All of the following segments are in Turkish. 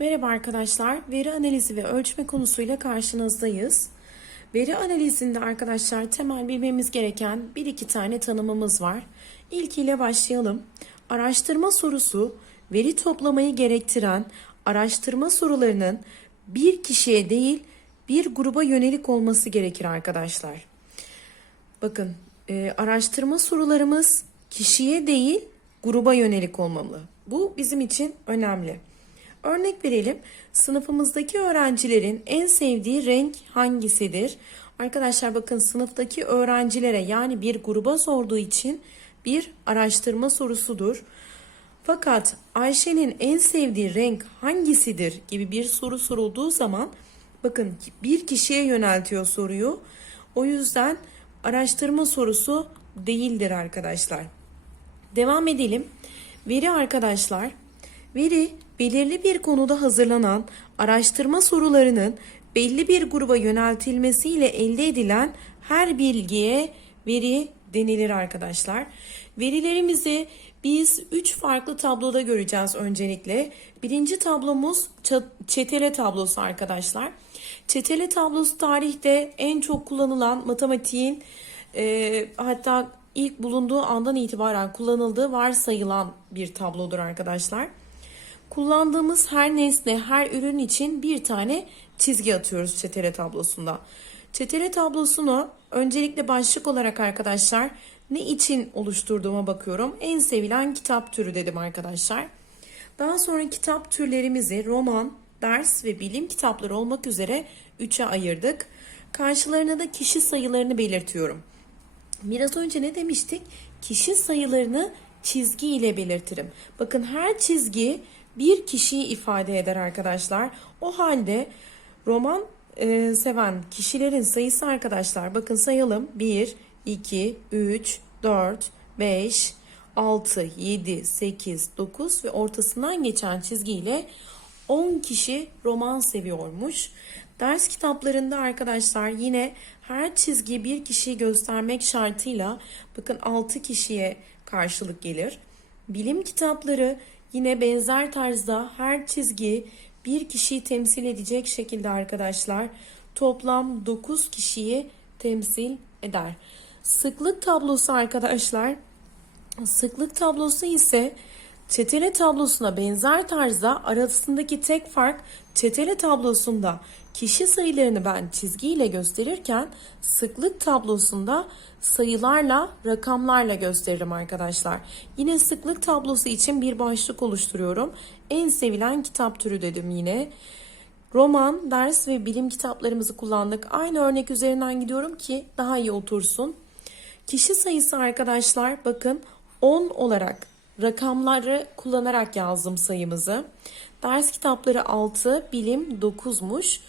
Merhaba arkadaşlar. Veri analizi ve ölçme konusuyla karşınızdayız. Veri analizinde arkadaşlar temel bilmemiz gereken bir iki tane tanımımız var. İlkiyle başlayalım. Araştırma sorusu veri toplamayı gerektiren araştırma sorularının bir kişiye değil bir gruba yönelik olması gerekir arkadaşlar. Bakın e, araştırma sorularımız kişiye değil gruba yönelik olmalı. Bu bizim için önemli. Örnek verelim. Sınıfımızdaki öğrencilerin en sevdiği renk hangisidir? Arkadaşlar bakın sınıftaki öğrencilere yani bir gruba sorduğu için bir araştırma sorusudur. Fakat Ayşe'nin en sevdiği renk hangisidir gibi bir soru sorulduğu zaman bakın bir kişiye yöneltiyor soruyu. O yüzden araştırma sorusu değildir arkadaşlar. Devam edelim. Veri arkadaşlar. Veri belirli bir konuda hazırlanan araştırma sorularının belli bir gruba yöneltilmesiyle elde edilen her bilgiye veri denilir arkadaşlar. Verilerimizi biz 3 farklı tabloda göreceğiz öncelikle. Birinci tablomuz çetele tablosu arkadaşlar. Çetele tablosu tarihte en çok kullanılan matematiğin e, hatta ilk bulunduğu andan itibaren kullanıldığı varsayılan bir tablodur arkadaşlar. Kullandığımız her nesne, her ürün için bir tane çizgi atıyoruz çetele tablosunda. Çetele tablosunu öncelikle başlık olarak arkadaşlar ne için oluşturduğuma bakıyorum. En sevilen kitap türü dedim arkadaşlar. Daha sonra kitap türlerimizi roman, ders ve bilim kitapları olmak üzere 3'e ayırdık. Karşılarına da kişi sayılarını belirtiyorum. Biraz önce ne demiştik? Kişi sayılarını çizgi ile belirtirim. Bakın her çizgi bir kişiyi ifade eder arkadaşlar. O halde roman e, seven kişilerin sayısı arkadaşlar bakın sayalım 1, 2, 3, 4, 5, 6, 7, 8, 9 ve ortasından geçen çizgiyle 10 kişi roman seviyormuş. Ders kitaplarında arkadaşlar yine her çizgi bir kişiyi göstermek şartıyla bakın 6 kişiye karşılık gelir. Bilim kitapları yine benzer tarzda her çizgi bir kişiyi temsil edecek şekilde arkadaşlar toplam 9 kişiyi temsil eder. Sıklık tablosu arkadaşlar sıklık tablosu ise çetele tablosuna benzer tarzda arasındaki tek fark çetele tablosunda kişi sayılarını ben çizgiyle gösterirken sıklık tablosunda sayılarla, rakamlarla gösteririm arkadaşlar. Yine sıklık tablosu için bir başlık oluşturuyorum. En sevilen kitap türü dedim yine. Roman, ders ve bilim kitaplarımızı kullandık. Aynı örnek üzerinden gidiyorum ki daha iyi otursun. Kişi sayısı arkadaşlar bakın 10 olarak rakamları kullanarak yazdım sayımızı. Ders kitapları 6, bilim 9'muş.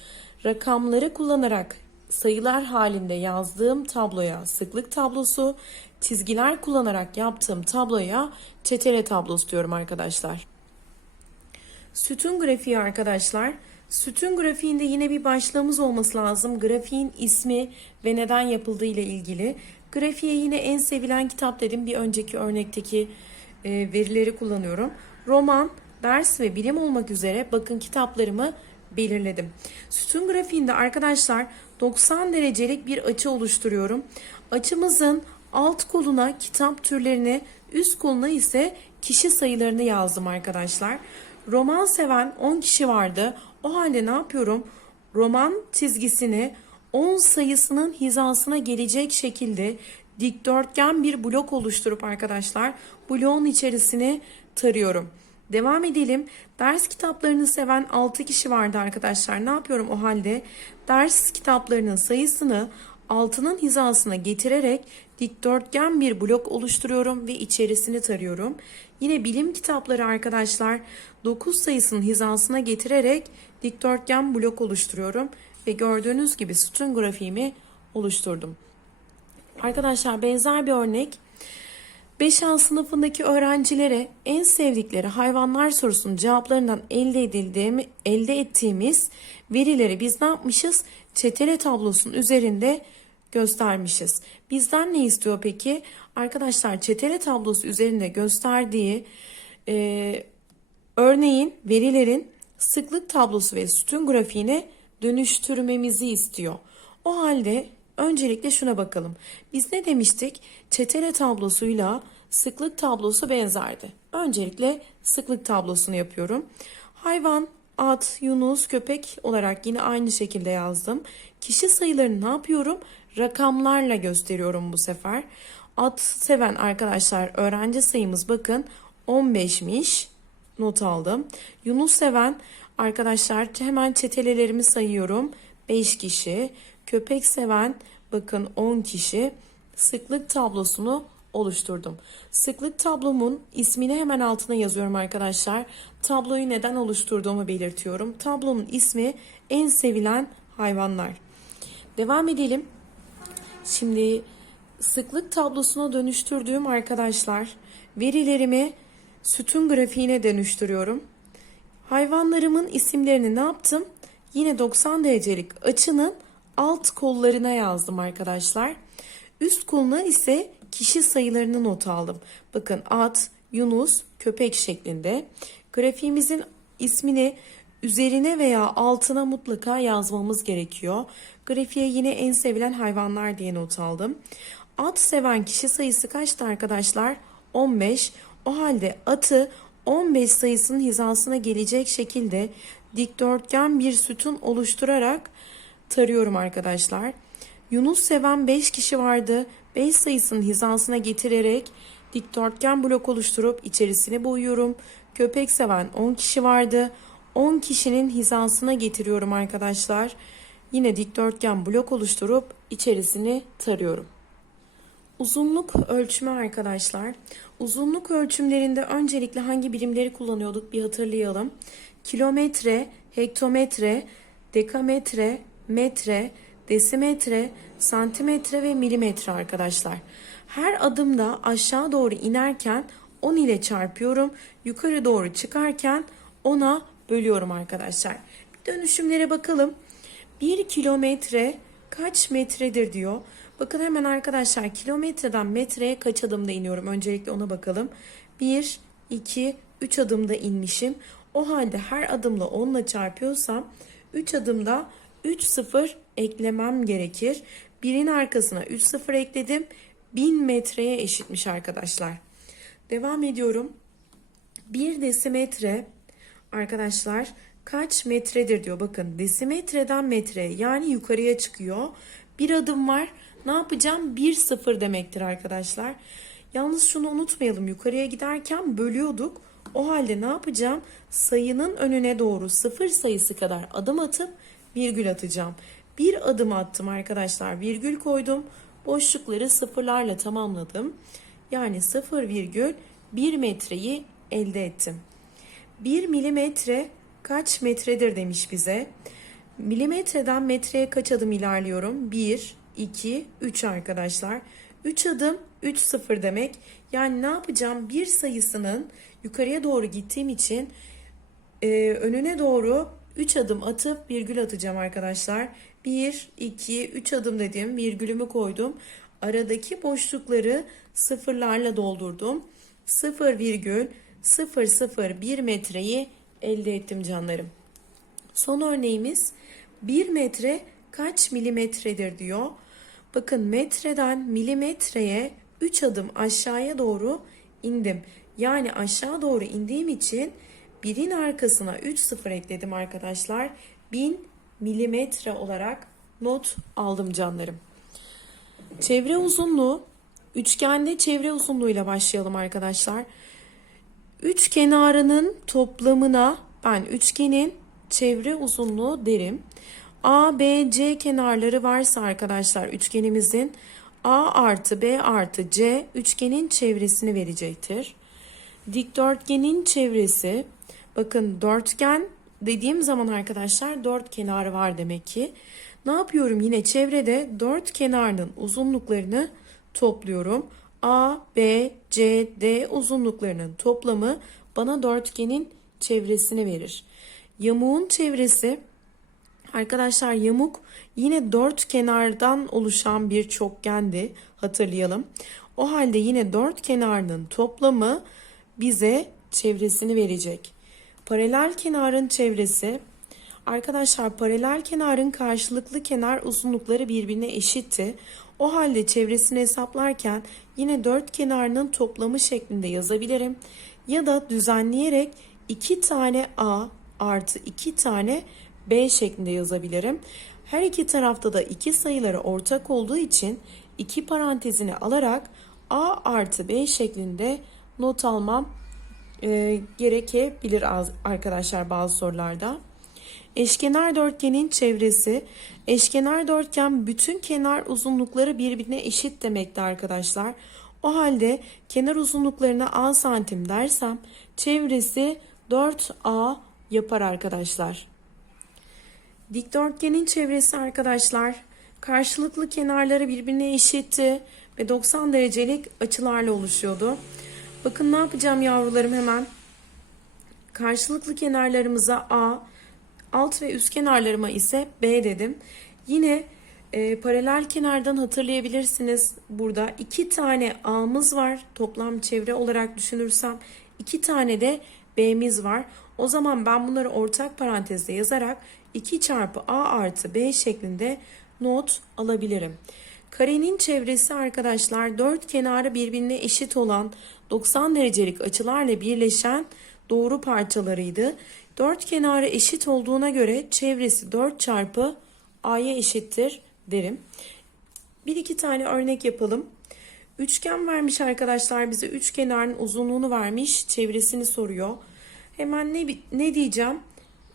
Rakamları kullanarak sayılar halinde yazdığım tabloya sıklık tablosu, çizgiler kullanarak yaptığım tabloya çetele tablosu diyorum arkadaşlar. Sütun grafiği arkadaşlar. Sütun grafiğinde yine bir başlığımız olması lazım. Grafiğin ismi ve neden yapıldığı ile ilgili. Grafiğe yine en sevilen kitap dedim. Bir önceki örnekteki e, verileri kullanıyorum. Roman, ders ve bilim olmak üzere bakın kitaplarımı belirledim. Sütun grafiğinde arkadaşlar 90 derecelik bir açı oluşturuyorum. Açımızın alt koluna kitap türlerini, üst koluna ise kişi sayılarını yazdım arkadaşlar. Roman seven 10 kişi vardı. O halde ne yapıyorum? Roman çizgisini 10 sayısının hizasına gelecek şekilde dikdörtgen bir blok oluşturup arkadaşlar bloğun içerisine tarıyorum. Devam edelim. Ders kitaplarını seven 6 kişi vardı arkadaşlar. Ne yapıyorum o halde? Ders kitaplarının sayısını 6'nın hizasına getirerek dikdörtgen bir blok oluşturuyorum ve içerisini tarıyorum. Yine bilim kitapları arkadaşlar 9 sayısının hizasına getirerek dikdörtgen blok oluşturuyorum ve gördüğünüz gibi sütun grafiğimi oluşturdum. Arkadaşlar benzer bir örnek 5A sınıfındaki öğrencilere en sevdikleri hayvanlar sorusunun cevaplarından elde edildiğimi, elde ettiğimiz verileri biz ne yapmışız? Çetele tablosunun üzerinde göstermişiz. Bizden ne istiyor peki? Arkadaşlar çetele tablosu üzerinde gösterdiği e, örneğin verilerin sıklık tablosu ve sütun grafiğine dönüştürmemizi istiyor. O halde öncelikle şuna bakalım. Biz ne demiştik? Çetele tablosuyla sıklık tablosu benzerdi. Öncelikle sıklık tablosunu yapıyorum. Hayvan, at, yunus, köpek olarak yine aynı şekilde yazdım. Kişi sayılarını ne yapıyorum? Rakamlarla gösteriyorum bu sefer. At seven arkadaşlar öğrenci sayımız bakın 15'miş. Not aldım. Yunus seven arkadaşlar hemen çetelelerimi sayıyorum. 5 kişi. Köpek seven bakın 10 kişi. Sıklık tablosunu oluşturdum. Sıklık tablomun ismini hemen altına yazıyorum arkadaşlar. Tabloyu neden oluşturduğumu belirtiyorum. Tablonun ismi en sevilen hayvanlar. Devam edelim. Şimdi sıklık tablosuna dönüştürdüğüm arkadaşlar verilerimi sütun grafiğine dönüştürüyorum. Hayvanlarımın isimlerini ne yaptım? Yine 90 derecelik açının alt kollarına yazdım arkadaşlar. Üst koluna ise kişi sayılarını not aldım. Bakın at, yunus, köpek şeklinde. Grafiğimizin ismini üzerine veya altına mutlaka yazmamız gerekiyor. Grafiğe yine en sevilen hayvanlar diye not aldım. At seven kişi sayısı kaçtı arkadaşlar? 15. O halde atı 15 sayısının hizasına gelecek şekilde dikdörtgen bir sütun oluşturarak tarıyorum arkadaşlar. Yunus seven 5 kişi vardı. 5 sayısının hizasına getirerek dikdörtgen blok oluşturup içerisine boyuyorum. Köpek seven 10 kişi vardı. 10 kişinin hizasına getiriyorum arkadaşlar. Yine dikdörtgen blok oluşturup içerisini tarıyorum. Uzunluk ölçümü arkadaşlar. Uzunluk ölçümlerinde öncelikle hangi birimleri kullanıyorduk bir hatırlayalım. Kilometre, hektometre, dekametre, metre, desimetre, santimetre ve milimetre arkadaşlar. Her adımda aşağı doğru inerken 10 ile çarpıyorum. Yukarı doğru çıkarken 10'a bölüyorum arkadaşlar. Dönüşümlere bakalım. 1 kilometre kaç metredir diyor. Bakın hemen arkadaşlar kilometreden metreye kaç adımda iniyorum? Öncelikle ona bakalım. 1, 2, 3 adımda inmişim. O halde her adımla 10 ile çarpıyorsam 3 adımda 3 sıfır eklemem gerekir. Birin arkasına 3 sıfır ekledim. 1000 metreye eşitmiş arkadaşlar. Devam ediyorum. 1 desimetre arkadaşlar kaç metredir diyor. Bakın desimetreden metre yani yukarıya çıkıyor. Bir adım var. Ne yapacağım? 1 sıfır demektir arkadaşlar. Yalnız şunu unutmayalım. Yukarıya giderken bölüyorduk. O halde ne yapacağım? Sayının önüne doğru sıfır sayısı kadar adım atıp virgül atacağım. Bir adım attım arkadaşlar. Virgül koydum. Boşlukları sıfırlarla tamamladım. Yani 0 virgül 1 metreyi elde ettim. 1 milimetre kaç metredir demiş bize. Milimetreden metreye kaç adım ilerliyorum? 1, 2, 3 arkadaşlar. 3 adım 3 sıfır demek. Yani ne yapacağım? Bir sayısının yukarıya doğru gittiğim için e, önüne doğru 3 adım atıp virgül atacağım arkadaşlar. 1, 2, 3 adım dedim. Virgülümü koydum. Aradaki boşlukları sıfırlarla doldurdum. 0 virgül 001 metreyi elde ettim canlarım. Son örneğimiz 1 metre kaç milimetredir diyor. Bakın metreden milimetreye 3 adım aşağıya doğru indim. Yani aşağı doğru indiğim için birin arkasına 3 sıfır ekledim arkadaşlar. 1000 milimetre olarak not aldım canlarım. Çevre uzunluğu üçgende çevre uzunluğuyla başlayalım arkadaşlar. Üç kenarının toplamına ben üçgenin çevre uzunluğu derim. A, B, C kenarları varsa arkadaşlar üçgenimizin A artı B artı C üçgenin çevresini verecektir. Dikdörtgenin çevresi bakın dörtgen dediğim zaman arkadaşlar dört kenarı var demek ki. Ne yapıyorum yine çevrede dört kenarının uzunluklarını topluyorum. A, B, C, D uzunluklarının toplamı bana dörtgenin çevresini verir. Yamuğun çevresi arkadaşlar yamuk yine dört kenardan oluşan bir çokgendi hatırlayalım. O halde yine dört kenarının toplamı bize çevresini verecek. Paralel kenarın çevresi Arkadaşlar paralel kenarın karşılıklı kenar uzunlukları birbirine eşitti. O halde çevresini hesaplarken yine dört kenarının toplamı şeklinde yazabilirim. Ya da düzenleyerek iki tane A artı iki tane B şeklinde yazabilirim. Her iki tarafta da iki sayıları ortak olduğu için iki parantezini alarak A artı B şeklinde not almam e, gerekebilir arkadaşlar bazı sorularda. Eşkenar dörtgenin çevresi, eşkenar dörtgen bütün kenar uzunlukları birbirine eşit demekti arkadaşlar. O halde kenar uzunluklarına A santim dersem çevresi 4A yapar arkadaşlar. Dikdörtgenin çevresi arkadaşlar karşılıklı kenarları birbirine eşitti ve 90 derecelik açılarla oluşuyordu. Bakın ne yapacağım yavrularım hemen. Karşılıklı kenarlarımıza A, alt ve üst kenarlarıma ise B dedim. Yine e, paralel kenardan hatırlayabilirsiniz. Burada iki tane A'mız var. Toplam çevre olarak düşünürsem iki tane de B'miz var. O zaman ben bunları ortak parantezde yazarak 2 çarpı A artı B şeklinde not alabilirim. Karenin çevresi arkadaşlar dört kenarı birbirine eşit olan 90 derecelik açılarla birleşen doğru parçalarıydı. Dört kenarı eşit olduğuna göre çevresi 4 çarpı A'ya eşittir derim. Bir iki tane örnek yapalım. Üçgen vermiş arkadaşlar bize üç kenarın uzunluğunu vermiş çevresini soruyor. Hemen ne, ne diyeceğim?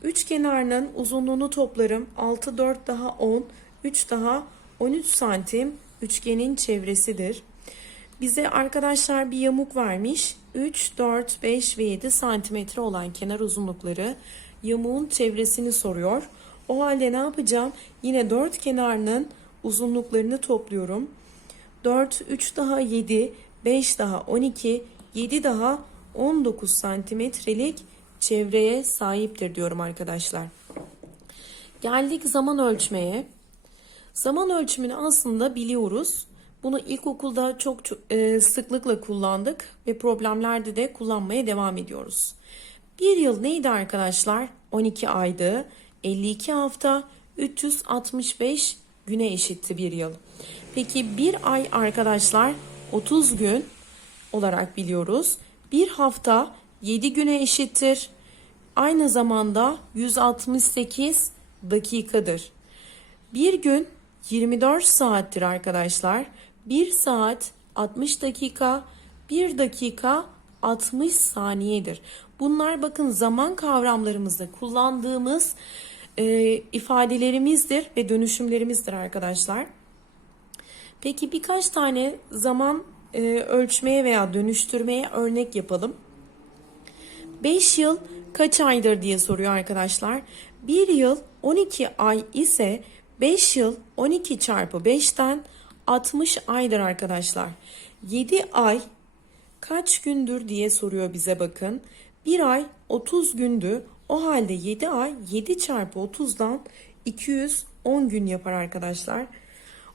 Üç kenarının uzunluğunu toplarım. 6, 4 daha 10, 3 daha 13 santim üçgenin çevresidir. Bize arkadaşlar bir yamuk vermiş. 3, 4, 5 ve 7 santimetre olan kenar uzunlukları yamuğun çevresini soruyor. O halde ne yapacağım? Yine dört kenarının uzunluklarını topluyorum. 4, 3 daha 7, 5 daha 12, 7 daha 19 santimetrelik çevreye sahiptir diyorum arkadaşlar. Geldik zaman ölçmeye. Zaman ölçümünü aslında biliyoruz. Bunu ilkokulda çok, e, sıklıkla kullandık ve problemlerde de kullanmaya devam ediyoruz. Bir yıl neydi arkadaşlar? 12 aydı, 52 hafta, 365 güne eşitti bir yıl. Peki bir ay arkadaşlar 30 gün olarak biliyoruz. Bir hafta 7 güne eşittir. Aynı zamanda 168 dakikadır. Bir gün 24 saattir arkadaşlar. 1 saat 60 dakika, 1 dakika 60 saniyedir. Bunlar bakın zaman kavramlarımızda kullandığımız e, ifadelerimizdir ve dönüşümlerimizdir arkadaşlar. Peki birkaç tane zaman e, ölçmeye veya dönüştürmeye örnek yapalım. 5 yıl kaç aydır diye soruyor arkadaşlar. 1 yıl 12 ay ise 5 yıl 12 çarpı 5'ten 60 aydır arkadaşlar. 7 ay kaç gündür diye soruyor bize bakın. 1 ay 30 gündü. O halde 7 ay 7 çarpı 30'dan 210 gün yapar arkadaşlar.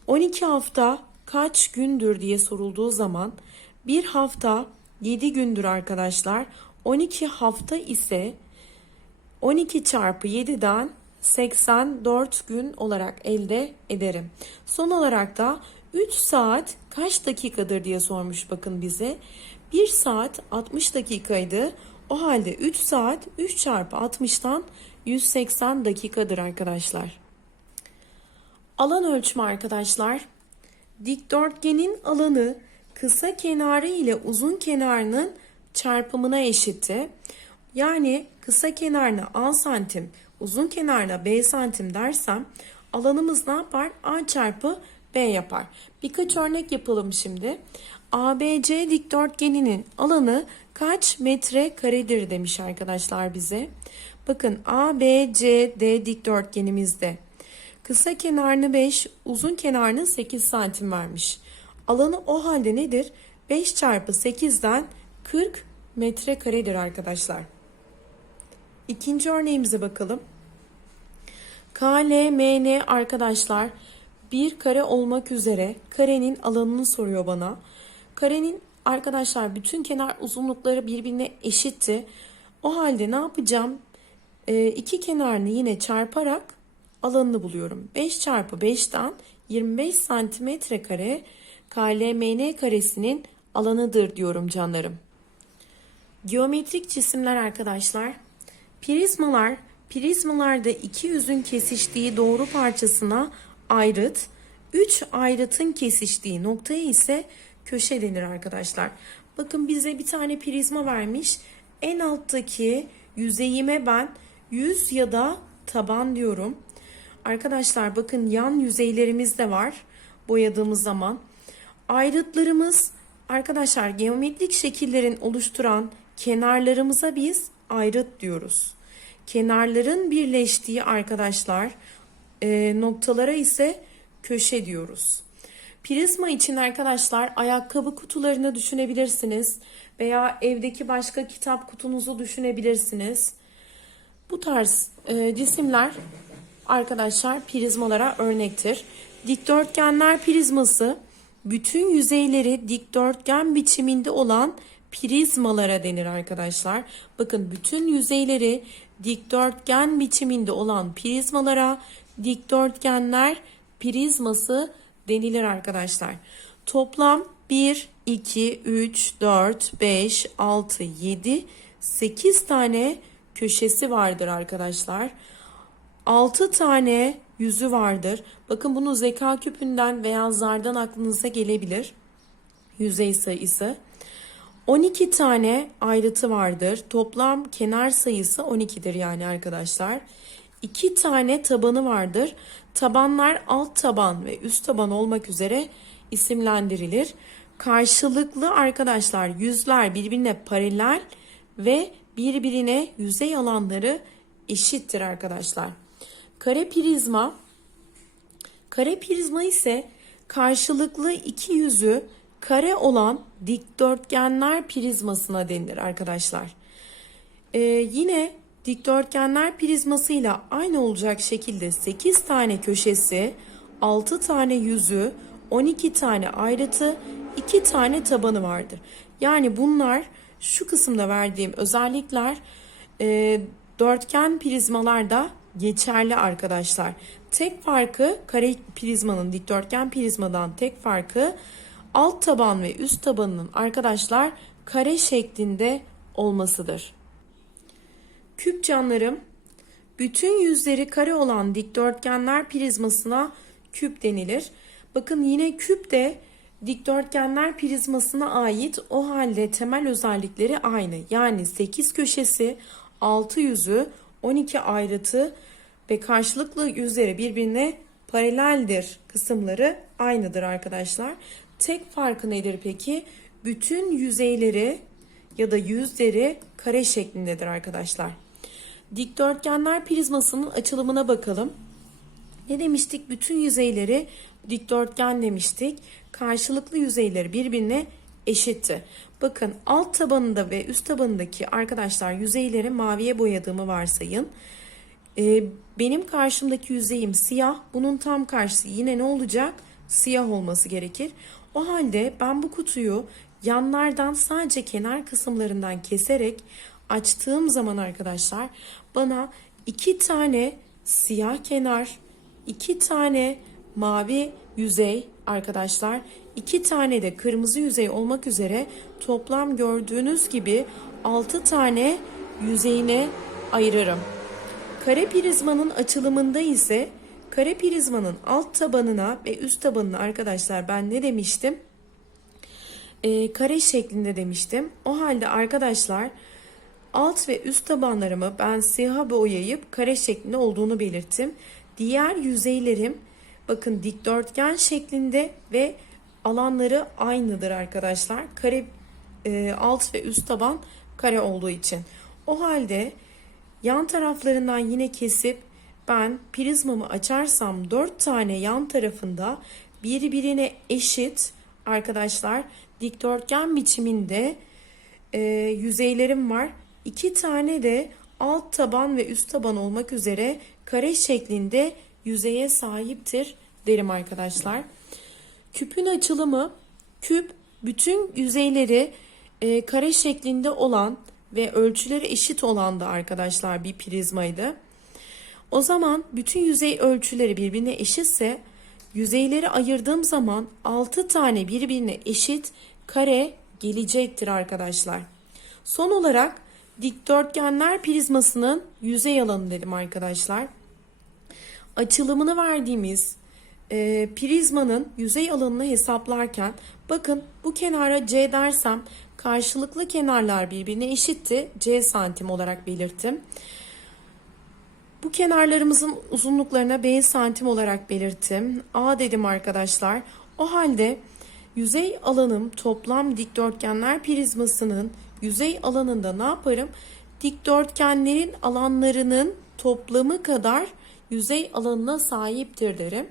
12 hafta kaç gündür diye sorulduğu zaman bir hafta 7 gündür arkadaşlar. 12 hafta ise 12 çarpı 7'den 84 gün olarak elde ederim. Son olarak da 3 saat kaç dakikadır diye sormuş bakın bize. 1 saat 60 dakikaydı. O halde 3 saat 3 çarpı 60'tan 180 dakikadır arkadaşlar. Alan ölçme arkadaşlar. Dikdörtgenin alanı kısa kenarı ile uzun kenarının çarpımına eşitti. Yani kısa kenarına A santim, uzun kenarına B santim dersem alanımız ne yapar? A çarpı B yapar. Birkaç örnek yapalım şimdi. ABC dikdörtgeninin alanı kaç metre karedir demiş arkadaşlar bize. Bakın ABCD dikdörtgenimizde kısa kenarını 5, uzun kenarını 8 santim vermiş. Alanı o halde nedir? 5 çarpı 8'den 40 metre karedir arkadaşlar. İkinci örneğimize bakalım. KLMN arkadaşlar bir kare olmak üzere karenin alanını soruyor bana. Karenin arkadaşlar bütün kenar uzunlukları birbirine eşitti. O halde ne yapacağım? Ee, iki kenarını yine çarparak alanını buluyorum. 5 çarpı 5'ten 25 santimetre kare KLMN karesinin alanıdır diyorum canlarım. Geometrik cisimler arkadaşlar. Prizmalar, prizmalarda iki yüzün kesiştiği doğru parçasına ayrıt, üç ayrıtın kesiştiği noktaya ise köşe denir arkadaşlar. Bakın bize bir tane prizma vermiş. En alttaki yüzeyime ben yüz ya da taban diyorum. Arkadaşlar bakın yan yüzeylerimiz de var boyadığımız zaman. Ayrıtlarımız arkadaşlar geometrik şekillerin oluşturan kenarlarımıza biz ayrıt diyoruz. Kenarların birleştiği arkadaşlar e, noktalara ise köşe diyoruz. Prizma için arkadaşlar ayakkabı kutularını düşünebilirsiniz veya evdeki başka kitap kutunuzu düşünebilirsiniz. Bu tarz e, cisimler arkadaşlar prizmalara örnektir. Dikdörtgenler prizması bütün yüzeyleri dikdörtgen biçiminde olan prizmalara denir arkadaşlar. Bakın bütün yüzeyleri dikdörtgen biçiminde olan prizmalara dikdörtgenler prizması denilir arkadaşlar. Toplam 1, 2, 3, 4, 5, 6, 7, 8 tane köşesi vardır arkadaşlar. 6 tane yüzü vardır. Bakın bunu zeka küpünden veya zardan aklınıza gelebilir. Yüzey sayısı. 12 tane ayrıtı vardır. Toplam kenar sayısı 12'dir yani arkadaşlar. 2 tane tabanı vardır. Tabanlar alt taban ve üst taban olmak üzere isimlendirilir. Karşılıklı arkadaşlar yüzler birbirine paralel ve birbirine yüzey alanları eşittir arkadaşlar. Kare prizma Kare prizma ise karşılıklı iki yüzü kare olan dikdörtgenler prizmasına denilir arkadaşlar. Ee, yine dikdörtgenler prizmasıyla aynı olacak şekilde 8 tane köşesi, 6 tane yüzü, 12 tane ayrıtı, 2 tane tabanı vardır. Yani bunlar şu kısımda verdiğim özellikler e, dörtgen prizmalarda geçerli arkadaşlar. Tek farkı kare prizmanın dikdörtgen prizmadan tek farkı alt taban ve üst tabanının arkadaşlar kare şeklinde olmasıdır. Küp canlarım bütün yüzleri kare olan dikdörtgenler prizmasına küp denilir. Bakın yine küp de dikdörtgenler prizmasına ait o halde temel özellikleri aynı. Yani 8 köşesi, 6 yüzü, 12 ayrıtı ve karşılıklı yüzleri birbirine paraleldir kısımları aynıdır arkadaşlar. Tek farkı nedir peki? Bütün yüzeyleri ya da yüzleri kare şeklindedir arkadaşlar. Dikdörtgenler prizmasının açılımına bakalım. Ne demiştik? Bütün yüzeyleri dikdörtgen demiştik. Karşılıklı yüzeyleri birbirine eşitti. Bakın alt tabanında ve üst tabanındaki arkadaşlar yüzeyleri maviye boyadığımı varsayın. Ee, benim karşımdaki yüzeyim siyah. Bunun tam karşısı yine ne olacak? Siyah olması gerekir. O halde ben bu kutuyu yanlardan sadece kenar kısımlarından keserek açtığım zaman arkadaşlar bana iki tane siyah kenar, iki tane mavi yüzey arkadaşlar, iki tane de kırmızı yüzey olmak üzere toplam gördüğünüz gibi 6 tane yüzeyine ayırırım. Kare prizmanın açılımında ise kare prizmanın alt tabanına ve üst tabanına arkadaşlar ben ne demiştim? Ee, kare şeklinde demiştim. O halde arkadaşlar alt ve üst tabanlarımı ben siyah boyayıp kare şeklinde olduğunu belirttim. Diğer yüzeylerim bakın dikdörtgen şeklinde ve alanları aynıdır arkadaşlar. Kare e, alt ve üst taban kare olduğu için. O halde yan taraflarından yine kesip ben prizmamı açarsam 4 tane yan tarafında birbirine eşit arkadaşlar dikdörtgen biçiminde e, yüzeylerim var. 2 tane de alt taban ve üst taban olmak üzere kare şeklinde yüzeye sahiptir derim arkadaşlar. Küpün açılımı küp bütün yüzeyleri e, kare şeklinde olan ve ölçüleri eşit olan da arkadaşlar bir prizmaydı. O zaman bütün yüzey ölçüleri birbirine eşitse yüzeyleri ayırdığım zaman 6 tane birbirine eşit kare gelecektir arkadaşlar. Son olarak dikdörtgenler prizmasının yüzey alanı dedim arkadaşlar. Açılımını verdiğimiz e, prizmanın yüzey alanını hesaplarken bakın bu kenara C dersem karşılıklı kenarlar birbirine eşitti. C santim olarak belirttim. Bu kenarlarımızın uzunluklarına B santim olarak belirttim. A dedim arkadaşlar. O halde yüzey alanım toplam dikdörtgenler prizmasının yüzey alanında ne yaparım? Dikdörtgenlerin alanlarının toplamı kadar yüzey alanına sahiptir derim.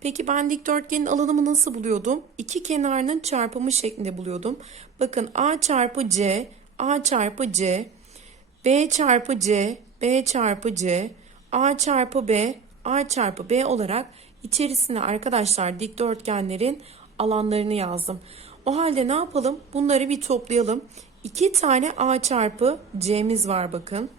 Peki ben dikdörtgenin alanımı nasıl buluyordum? İki kenarının çarpımı şeklinde buluyordum. Bakın A çarpı C, A çarpı C, B çarpı C, B çarpı C, A çarpı B, A çarpı B olarak içerisine arkadaşlar dikdörtgenlerin alanlarını yazdım. O halde ne yapalım? Bunları bir toplayalım. İki tane A çarpı C'miz var bakın.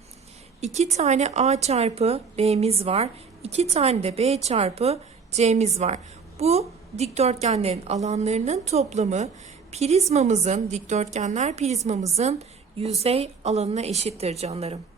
İki tane A çarpı B'miz var. İki tane de B çarpı C'miz var. Bu dikdörtgenlerin alanlarının toplamı prizmamızın, dikdörtgenler prizmamızın yüzey alanına eşittir canlarım.